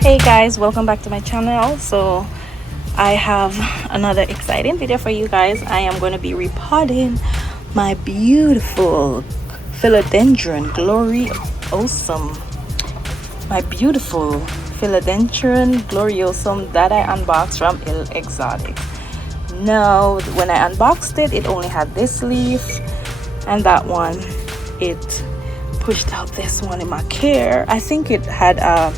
Hey guys, welcome back to my channel. So I have another exciting video for you guys. I am going to be repotting my beautiful Philodendron Gloriosum. My beautiful Philodendron Gloriosum that I unboxed from ILLExotics. Now, when I unboxed it, it only had this leaf and that one. It pushed out this one in my care. I think it had a,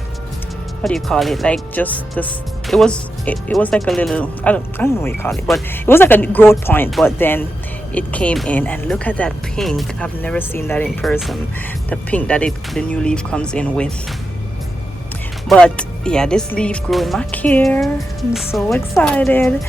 what do you call it, like just this, it was like a little, I don't know what you call it, but it was like a growth point, but then it came in. And look at that pink. I've never seen that in person, the pink that the new leaf comes in with. But yeah, this leaf grew in my care. I'm so excited.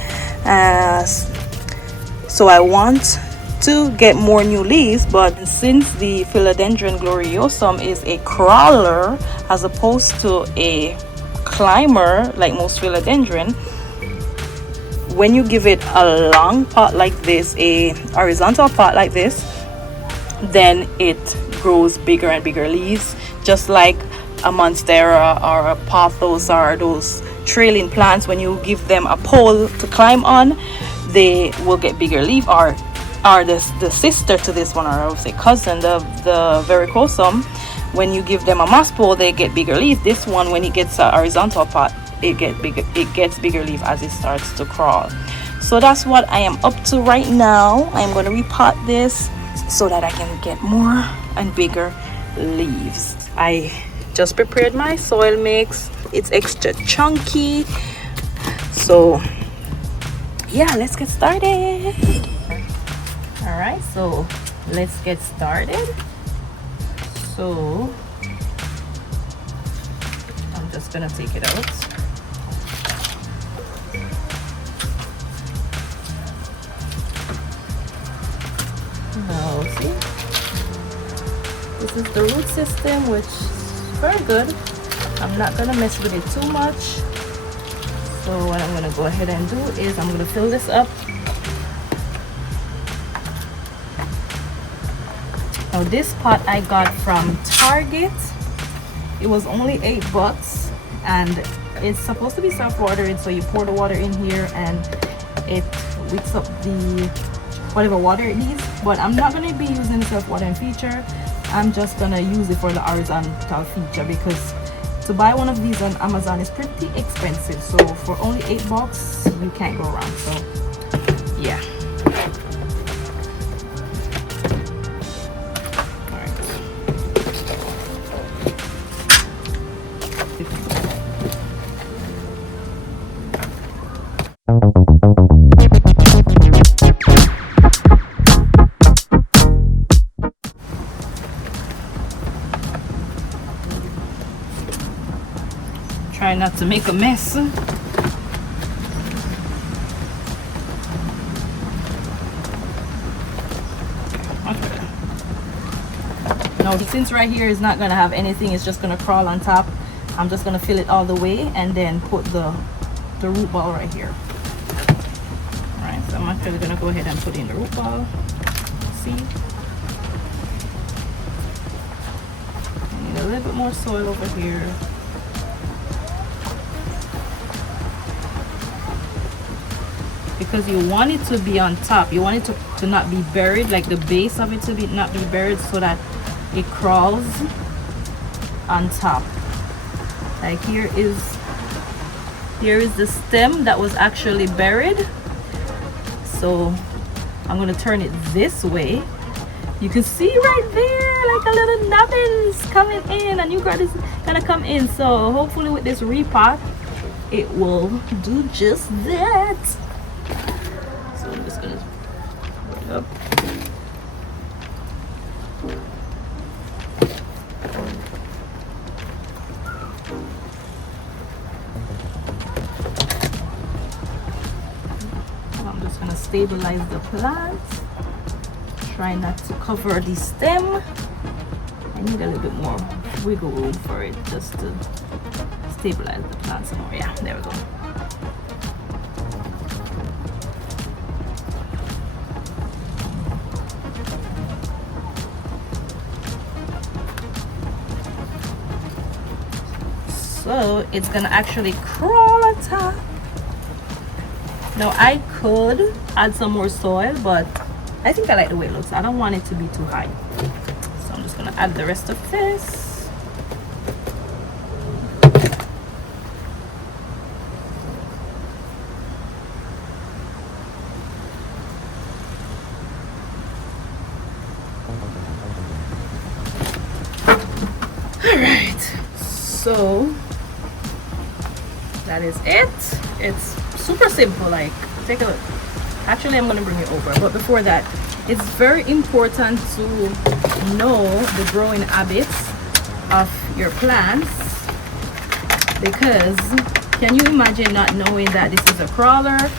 So I want to get more new leaves, but since the Philodendron Gloriosum is a crawler as opposed to a climber like most philodendron, when you give it a long pot like this, a horizontal pot like this, then it grows bigger and bigger leaves, just like a monstera or a pothos or those trailing plants. When you give them a pole to climb on, they will get bigger leaf, or the sister to this one, or I would say cousin, the verrucosum. When you give them a moss pole, they get bigger leaf. This one, when it gets a horizontal pot, it gets bigger leaf as it starts to crawl. So that's what I am up to right now. I am going to repot this so that I can get more and bigger leaves. I just prepared my soil mix. It's extra chunky. So yeah, let's get started. All right, so let's get started. So I'm just gonna take it out. Now see, this is the root system, which is very good. I'm not gonna mess with it too much. So what I'm gonna go ahead and do is I'm gonna fill this up. Now this pot I got from Target. It was only $8, and it's supposed to be self-watering, so you pour the water in here and it wicks up the whatever water it needs. But I'm not going to be using the self-watering feature. I'm just going to use it for the horizontal feature, because to buy one of these on Amazon is pretty expensive. So for only $8, you can't go wrong. So yeah. Try not to make a mess. Okay. Now since right here is not gonna have anything, it's just gonna crawl on top, I'm just gonna fill it all the way and then put the root ball right here. Alright, so I'm actually gonna go ahead and put in the root ball. See? I need a little bit more soil over here. Because you want it to be on top, you want it to not be buried, like the base of it to be not be buried, so that it crawls on top. Like here is the stem that was actually buried. So I'm going to turn it this way. You can see right there like a little nubbins coming in, a new growth is gonna come in. So hopefully with this repot it will do just that. So I'm just gonna put it up. I'm just gonna stabilize the plant. Try not to cover the stem. I need a little bit more wiggle room for it, just to stabilize the plant some more. Yeah, there we go. So it's gonna actually crawl on top. Now I could add some more soil, but I think I like the way it looks. I don't want it to be too high, so I'm just gonna add the rest of this. All right, so that is it. It's super simple. Like, take a look. Actually, I'm gonna bring it over, but before that, it's very important to know the growing habits of your plants, because can you imagine not knowing that this is a crawler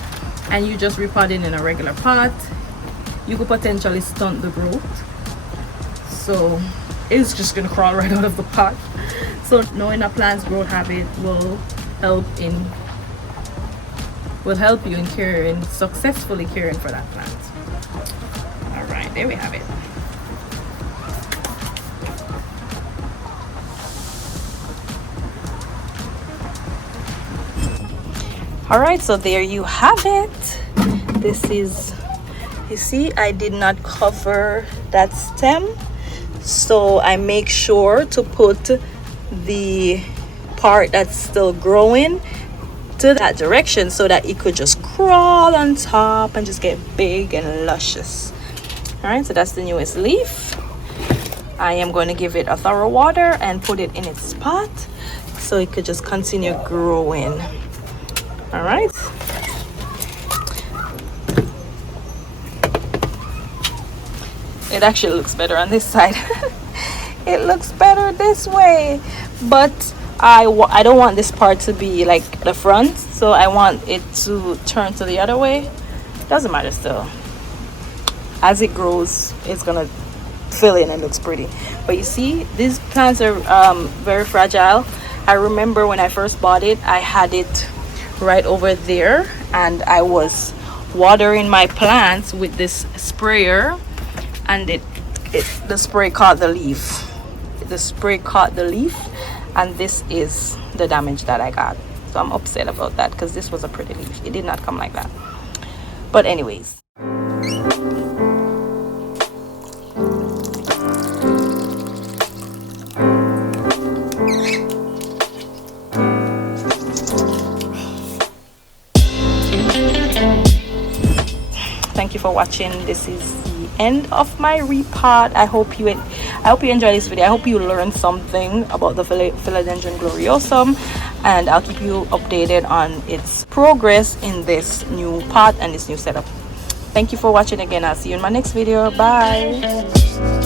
and you just repotting in a regular pot? You could potentially stunt the growth, so it's just gonna crawl right out of the pot. So knowing a plant's growth habit will help you in successfully caring for that plant. All right, there we have it. All right, so there you have it. This is, you see, I did not cover that stem, so I make sure to put the part that's still growing to that direction so that it could just crawl on top and just get big and luscious. All right, so that's the newest leaf. I am going to give it a thorough water and put it in its spot so it could just continue growing. All right, it actually looks better on this side. It looks better this way, but I don't want this part to be like the front, so I want it to turn to the other way. Doesn't matter still. As it grows, it's gonna fill in and looks pretty. But you see, these plants are very fragile. I remember when I first bought it, I had it right over there, and I was watering my plants with this sprayer, and the spray caught the leaf. The spray caught the leaf, and this is the damage that I got. So I'm upset about that, because this was a pretty leaf. It did not come like that. But anyways, thank you for watching. This is the end of my repot. I hope you enjoyed this video. I hope you learned something about the Philodendron Gloriosum, and I'll keep you updated on its progress in this new pot and this new setup. Thank you for watching again. I'll see you in my next video. Bye.